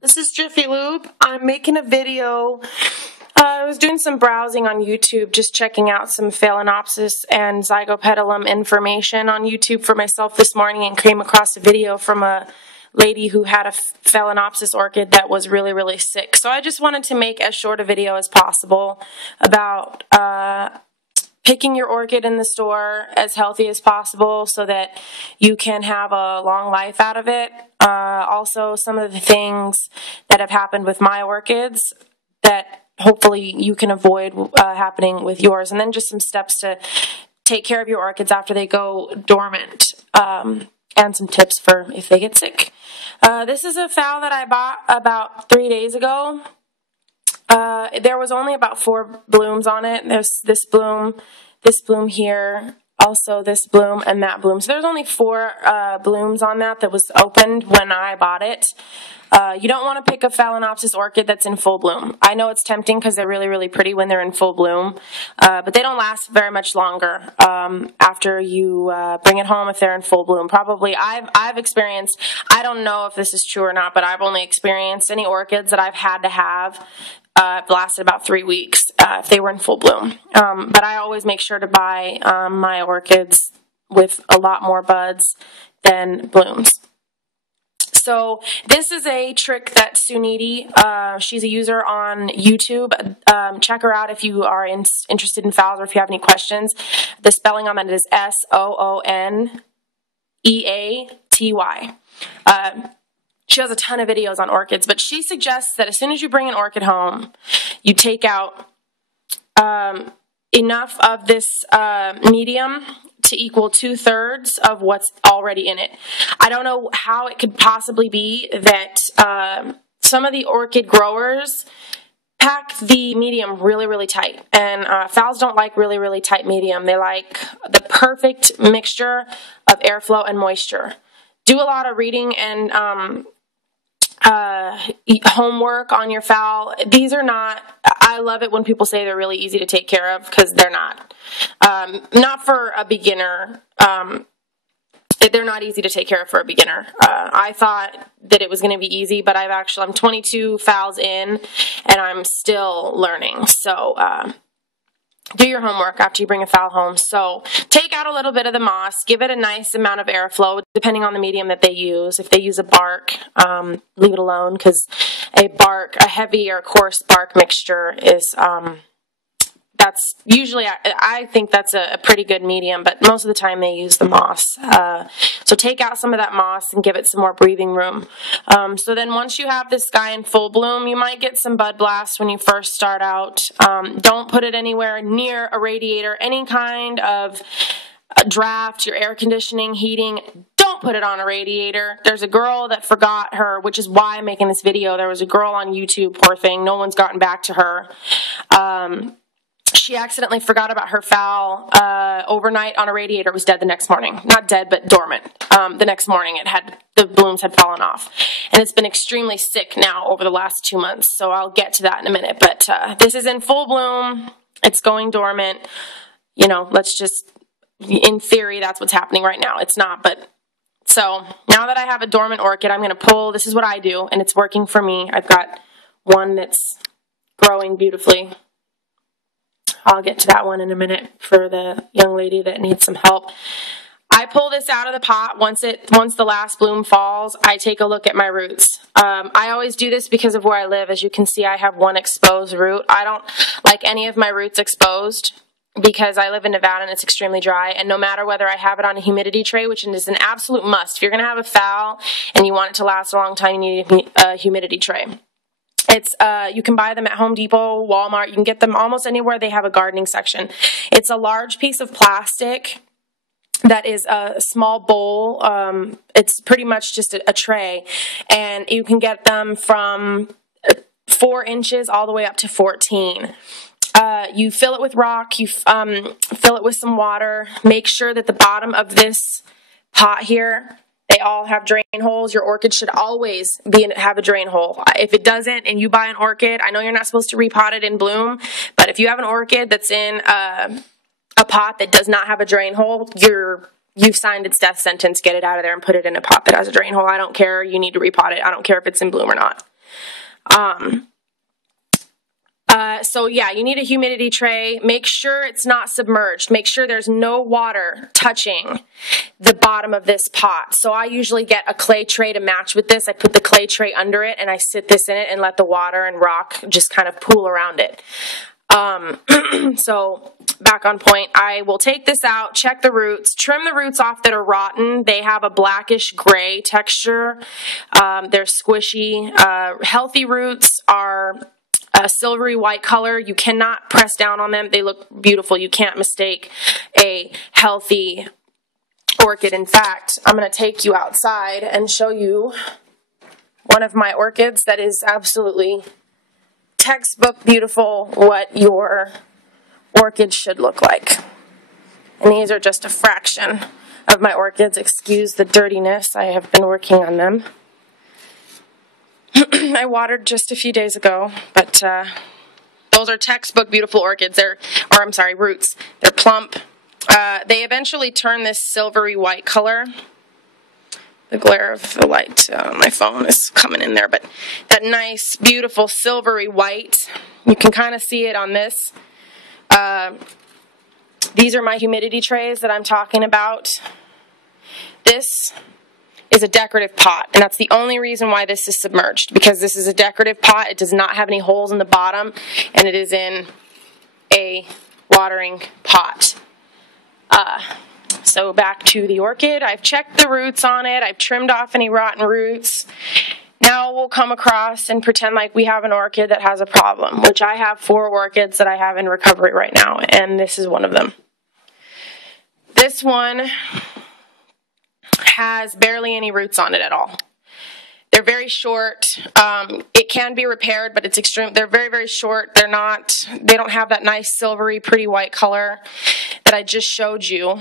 This is Jiffy Lube. I'm making a video. I was doing some browsing on YouTube, just checking out some Phalaenopsis and Zygopetalum information on YouTube for myself this morning, and came across a video from a lady who had a Phalaenopsis orchid that was really, really sick. So I just wanted to make as short a video as possible about picking your orchid in the store as healthy as possible so that you can have a long life out of it. Also, some of the things that have happened with my orchids that hopefully you can avoid happening with yours. And then just some steps to take care of your orchids after they go dormant, and some tips for if they get sick. This is a Phal that I bought about 3 days ago. There was only about 4 blooms on it. There's this bloom here, also this bloom, and that bloom. So there's only 4 blooms on that was opened when I bought it. You don't want to pick a Phalaenopsis orchid that's in full bloom. I know it's tempting because they're really, really pretty when they're in full bloom, but they don't last very much longer after you bring it home if they're in full bloom. Probably I've experienced, I don't know if this is true or not, but I've only experienced any orchids that I've had to have lasted about 3 weeks if they were in full bloom. But I always make sure to buy my orchids with a lot more buds than blooms. So this is a trick that Suniti, she's a user on YouTube. Check her out if you are interested in Phals or if you have any questions. The spelling on that is Sooneaty. She has a ton of videos on orchids, but she suggests that as soon as you bring an orchid home, you take out enough of this medium to equal 2/3 of what's already in it. I don't know how it could possibly be that some of the orchid growers pack the medium really, really tight. And Phals don't like really, really tight medium. They like the perfect mixture of airflow and moisture. Do a lot of reading and homework on your Phal. These are not, I love it when people say they're really easy to take care of, because they're not. Not for a beginner. They're not easy to take care of for a beginner. I thought that it was going to be easy, but I'm 22 Phals in, and I'm still learning. So, do your homework after you bring a Phal home. So take out a little bit of the moss, give it a nice amount of airflow, depending on the medium that they use. If they use a bark, leave it alone, because a heavy or coarse bark mixture is, that's usually, I think that's a pretty good medium, but most of the time they use the moss. So take out some of that moss and give it some more breathing room. So then once you have this guy in full bloom, you might get some bud blasts when you first start out. Don't put it anywhere near a radiator, any kind of draft, your air conditioning, heating. Don't put it on a radiator. There's a girl that forgot her, which is why I'm making this video. There was a girl on YouTube, poor thing. No one's gotten back to her. She accidentally forgot about her Phal overnight on a radiator. It was dead the next morning. Not dead, but dormant. The next morning, the blooms had fallen off. And it's been extremely sick now over the last 2 months, so I'll get to that in a minute. But this is in full bloom. It's going dormant. You know, let's just, in theory, that's what's happening right now. It's not, but... So now that I have a dormant orchid, I'm going to pull. This is what I do, and it's working for me. I've got one that's growing beautifully. I'll get to that one in a minute for the young lady that needs some help. I pull this out of the pot once the last bloom falls. I take a look at my roots. I always do this because of where I live. As you can see, I have one exposed root. I don't like any of my roots exposed because I live in Nevada and it's extremely dry. And no matter whether I have it on a humidity tray, which is an absolute must, if you're going to have a Phal and you want it to last a long time, you need a humidity tray. It's you can buy them at Home Depot, Walmart. You can get them almost anywhere they have a gardening section. It's a large piece of plastic that is a small bowl. It's pretty much just a tray, and you can get them from 4 inches all the way up to 14. You fill it with rock. You fill it with some water. Make sure that the bottom of this pot here, they all have drain holes. Your orchid should always have a drain hole. If it doesn't and you buy an orchid, I know you're not supposed to repot it in bloom, but if you have an orchid that's in a pot that does not have a drain hole, you've signed its death sentence. Get it out of there and put it in a pot that has a drain hole. I don't care. You need to repot it. I don't care if it's in bloom or not. So yeah, you need a humidity tray. Make sure it's not submerged. Make sure there's no water touching the bottom of this pot. So I usually get a clay tray to match with this. I put the clay tray under it and I sit this in it and let the water and rock just kind of pool around it. So back on point, I will take this out, check the roots, trim the roots off that are rotten. They have a blackish gray texture. They're squishy. Healthy roots are a silvery white color. You cannot press down on them. They look beautiful. You can't mistake a healthy orchid. In fact, I'm going to take you outside and show you one of my orchids that is absolutely textbook beautiful, what your orchid should look like. And these are just a fraction of my orchids. Excuse the dirtiness. I have been working on them. I watered just a few days ago, but those are textbook beautiful orchids. Roots. They're plump. They eventually turn this silvery white color. The glare of the light on my phone is coming in there, but that nice, beautiful silvery white. You can kind of see it on this. These are my humidity trays that I'm talking about. This is a decorative pot, and that's the only reason why this is submerged, because this is a decorative pot. It does not have any holes in the bottom, and it is in a watering pot. So back to the orchid. I've checked the roots on it. I've trimmed off any rotten roots. Now we'll come across and pretend like we have an orchid that has a problem, which I have 4 orchids that I have in recovery right now, and this is one of them. This one has barely any roots on it at all. They're very short. It can be repaired, but it's extreme. They're very, very short. They don't have that nice silvery, pretty white color that I just showed you.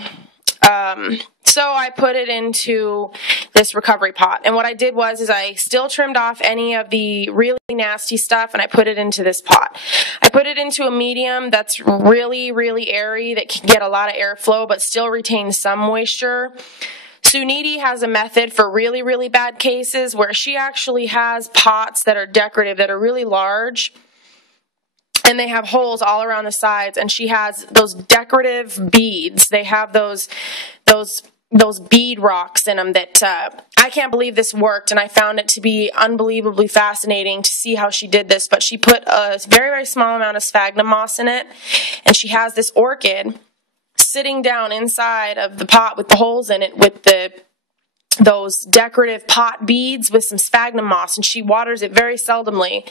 So I put it into this recovery pot. And what I did was I still trimmed off any of the really nasty stuff, and I put it into this pot. I put it into a medium that's really, really airy, that can get a lot of airflow, but still retains some moisture. Suniti has a method for really, really bad cases where she actually has pots that are decorative, that are really large, and they have holes all around the sides, and she has those decorative beads. They have those bead rocks in them that I can't believe this worked, and I found it to be unbelievably fascinating to see how she did this. But she put a very, very small amount of sphagnum moss in it, and she has this orchid sitting down inside of the pot with the holes in it with those decorative pot beads with some sphagnum moss, and she waters it very seldomly.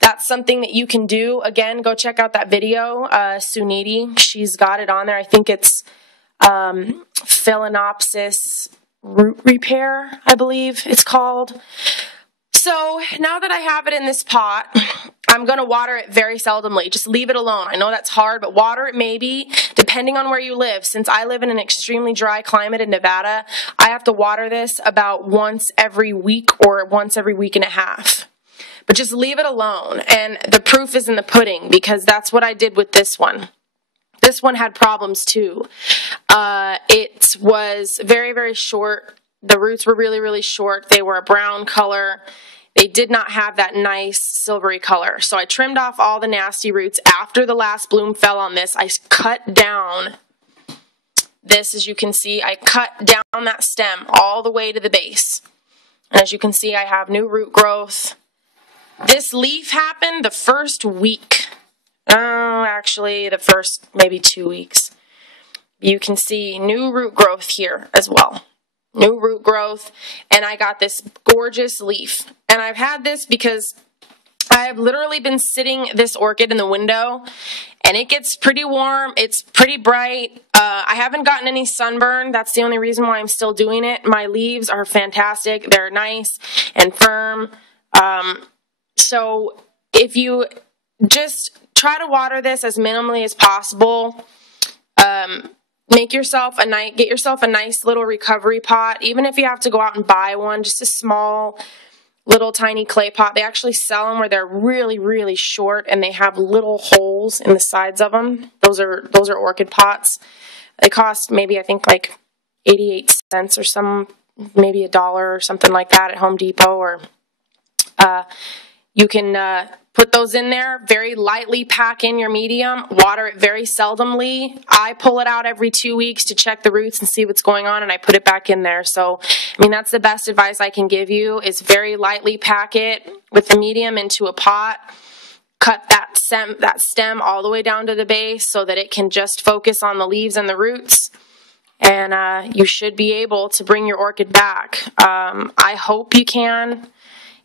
That's something that you can do. Again, go check out that video, Suniti. She's got it on there. I think it's Phalaenopsis root repair, I believe it's called. So now that I have it in this pot, I'm going to water it very seldomly. Just leave it alone. I know that's hard, but water it maybe, depending on where you live. Since I live in an extremely dry climate in Nevada, I have to water this about once every week or once every week and a half. But just leave it alone. And the proof is in the pudding, because that's what I did with this one. This one had problems too. It was very, very short. The roots were really, really short. They were a brown color. They did not have that nice silvery color. So I trimmed off all the nasty roots. After the last bloom fell on this, I cut down this, as you can see. I cut down that stem all the way to the base. And as you can see, I have new root growth. This leaf happened the first week. Actually, the first maybe 2 weeks. You can see new root growth here as well. New root growth, and I got this gorgeous leaf. And I've had this because I have literally been sitting this orchid in the window, and it gets pretty warm. It's pretty bright. I haven't gotten any sunburn. That's the only reason why I'm still doing it. My leaves are fantastic. They're nice and firm. So if you just try to water this as minimally as possible, get yourself a nice little recovery pot. Even if you have to go out and buy one, just a small little tiny clay pot. They actually sell them where they're really, really short, and they have little holes in the sides of them. Those are orchid pots. They cost maybe, I think, like 88 cents or maybe $1 or something like that at Home Depot. Or You can put those in there, very lightly pack in your medium, water it very seldomly. I pull it out every 2 weeks to check the roots and see what's going on, and I put it back in there. So, I mean, that's the best advice I can give you, is very lightly pack it with the medium into a pot. Cut that stem all the way down to the base so that it can just focus on the leaves and the roots. And you should be able to bring your orchid back. I hope you can.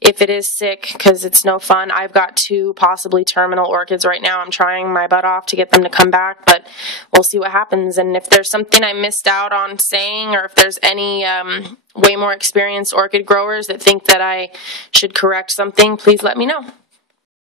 If it is sick, because it's no fun. I've got 2 possibly terminal orchids right now. I'm trying my butt off to get them to come back, but we'll see what happens. And if there's something I missed out on saying, or if there's any way more experienced orchid growers that think that I should correct something, please let me know.